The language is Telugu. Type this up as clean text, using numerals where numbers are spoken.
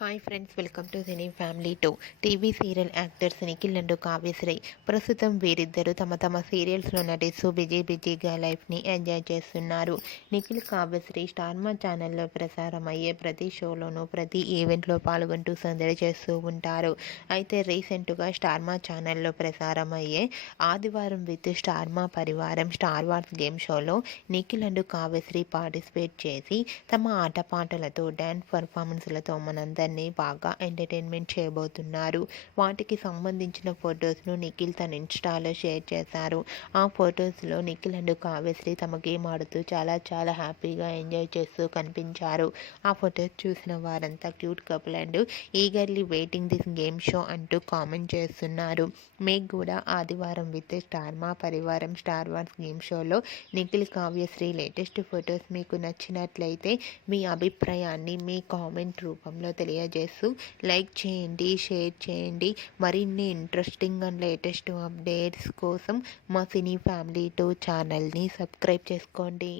Hi friends, welcome to cine family 2. TV serial actors Nikhil and Kavyasri ప్రస్తుతం వీరిద్దరూ తమ తమ సీరియల్స్లో నటిస్తూ బిజీగా లైఫ్ని ఎంజాయ్ చేస్తున్నారు. నిఖిల్, కావ్యశ్రీ స్టార్మా ఛానల్లో ప్రసారం అయ్యే ప్రతి షోలోనూ ప్రతి ఈవెంట్లో పాల్గొంటూ సందడి చేస్తూ ఉంటారు. అయితే రీసెంట్గా స్టార్మా ఛానల్లో ప్రసారం అయ్యే ఆదివారం విత్ స్టార్మా పరివారం స్టార్ వార్స్ గేమ్ షోలో నిఖిల్ అండ్ కావ్యశ్రీ పార్టిసిపేట్ చేసి తమ ఆటపాటలతో డ్యాన్స్ పర్ఫార్మెన్స్లతో మనందరినీ బాగా ఎంటర్టైన్మెంట్ చేయబోతున్నారు. వాటికి సంబంధించిన ఫొటోస్ను నిఖిల్ తన ఇన్స్టాలో షేర్ చేశారు. ఆ ఫొటోస్లో నిఖిల్ అండ్ కావ్యశ్రీ తమ గేమ్ ఆడుతూ చాలా హ్యాపీగా ఎంజాయ్ చేస్తూ కనిపించారు. ఆ ఫొటోస్ చూసిన వారంతా cute couple and eagerly waiting this game show అంటూ కామెంట్ చేస్తున్నారు. మీకు కూడా ఆదివారం విత్ స్టార్మా పరివారం స్టార్ వార్స్ గేమ్ షోలో నిఖిల్, కావ్యశ్రీ లేటెస్ట్ ఫొటోస్ మీకు నచ్చినట్లయితే మీ అభిప్రాయాన్ని మీ కామెంట్ రూపంలో తెలియజేస్తూ లైక్ చేయండి, షేర్ చేయండి. మరిన్ని ఇంట్రెస్టింగ్ అండ్ లేటెస్ట్ అప్డేట్స్ కోసం మా సినీ ఫ్యామిలీ 2 ఛానల్ని సబ్స్క్రైబ్ చేసుకోండి.